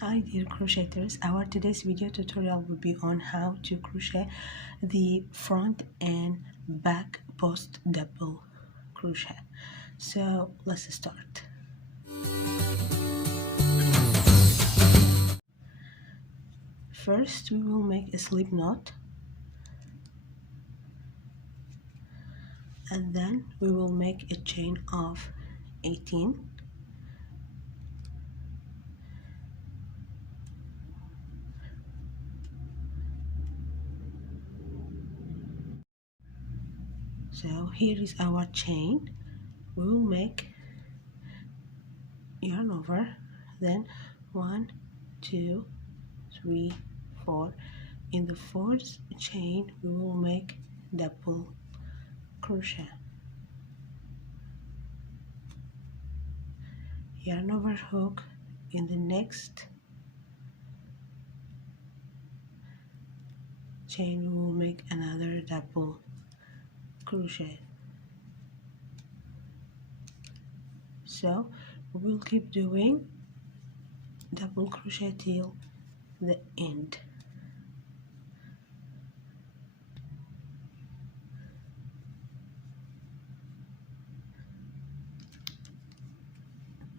Hi dear crocheters, our today's video tutorial will be on how to crochet the front and back post double crochet. So let's start. First we will make a slip knot, and then we will make a chain of 18. So here is our chain. We will make yarn over, then 1, 2, 3, 4. In the fourth chain we will make double crochet, yarn over, hook. In the next chain we will make another double crochet. So we will keep doing double crochet till the end.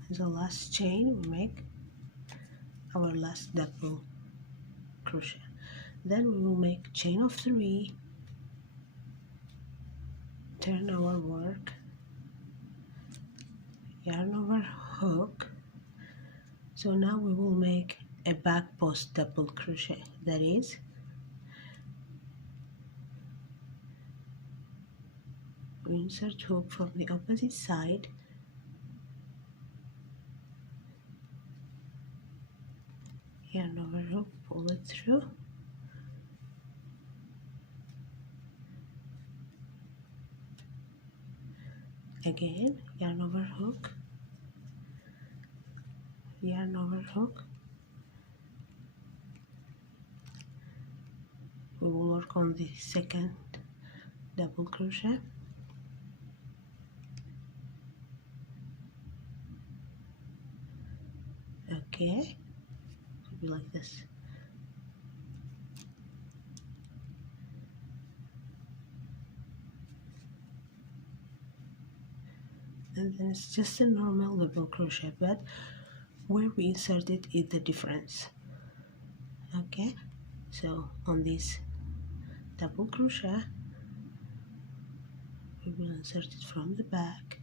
The last chain we make our last double crochet. Then we will make chain of 3, turn our work, yarn over, hook. So now we will make a back post double crochet, that is we insert hook from the opposite side, yarn over, hook, pull it through, again yarn over, hook, yarn over, hook. We will work on the second double crochet. Okay, it will be like this. And then it's just a normal double crochet, but where we insert it is the difference. Okay, so on this double crochet we will insert it from the back,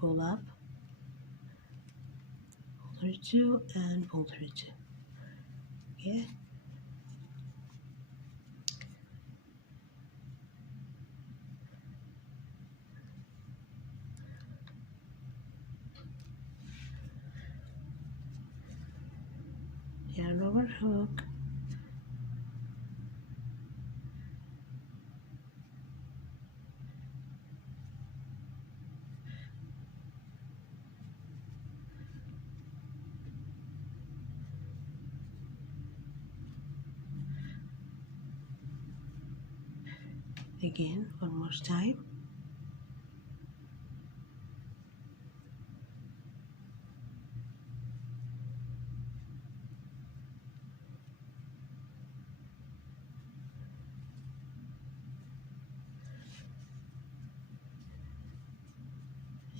pull up, pull through 2 and pull through 2. Okay, yarn over, hook, again one more time.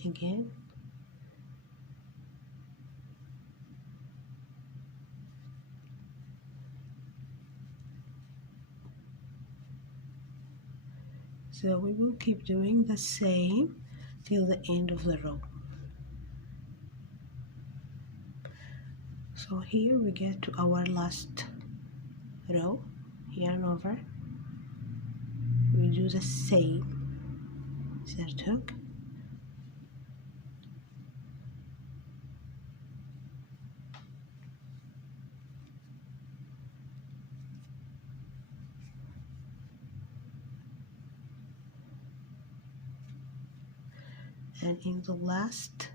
Again, so we will keep doing the same till the end of the row. So here we get to our last row, yarn over, we do the same, insert hook, and in the last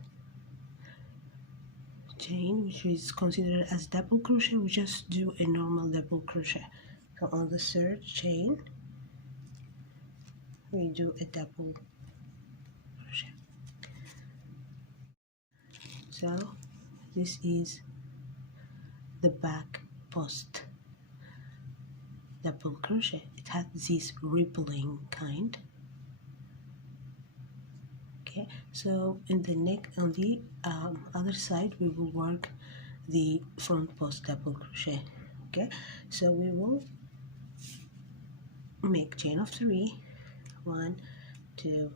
chain, which is considered as double crochet, we just do a normal double crochet. So on the third chain we do a double crochet. So this is the back post double crochet. It has this rippling kind. Okay, so in the neck on the other side we will work the front post double crochet. Okay, so we will make chain of 3, 1, 2,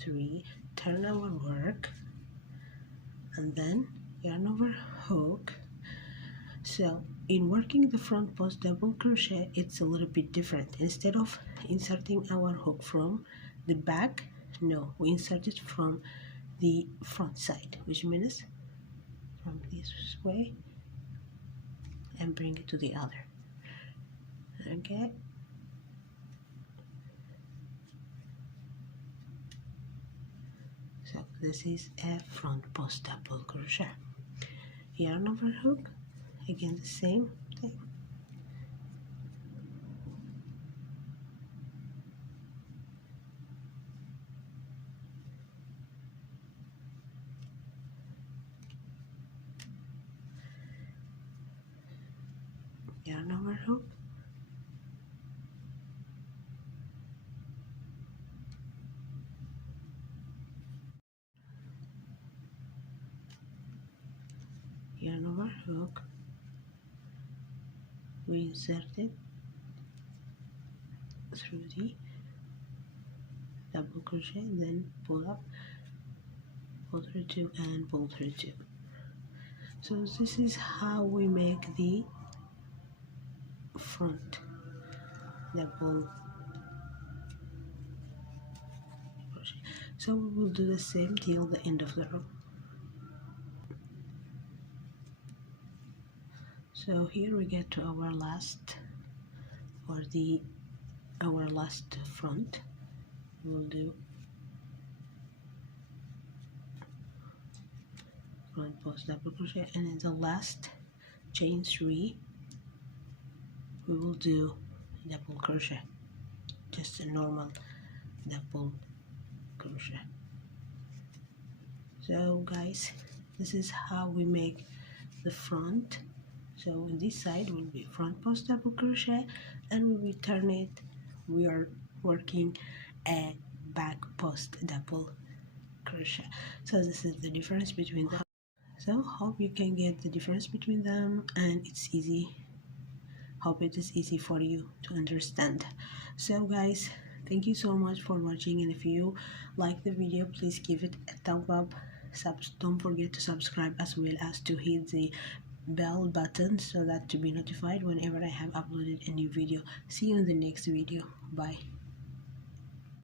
3, turn our work, and then yarn over hook. So in working the front post double crochet, it's a little bit different. Instead of inserting our hook from the back, no, we insert it from the front side, which means from this way and bring it to the other. Okay, so this is a front post double crochet. Yarn over hook, again the same thing. Yarn over hook, yarn over hook, we insert it through the double crochet and then pull up, pull through 2 and pull through 2. So this is how we make the front double crochet. So we will do the same till the end of the row. So here we get to our last, or our last front. We'll do front post double crochet, and in the last chain 3 we will do double crochet, just a normal double crochet. So guys, this is how we make the front. So on this side will be front post double crochet, and when we turn it we are working a back post double crochet. So this is the difference between them. So hope you can get the difference between them, and it's easy. Hope it is easy for you to understand. So guys, thank you so much for watching, and if you like the video, please give it a thumb up. Don't forget to subscribe, as well as to hit the bell button so that to be notified whenever I have uploaded a new video. See you in the next video. Bye.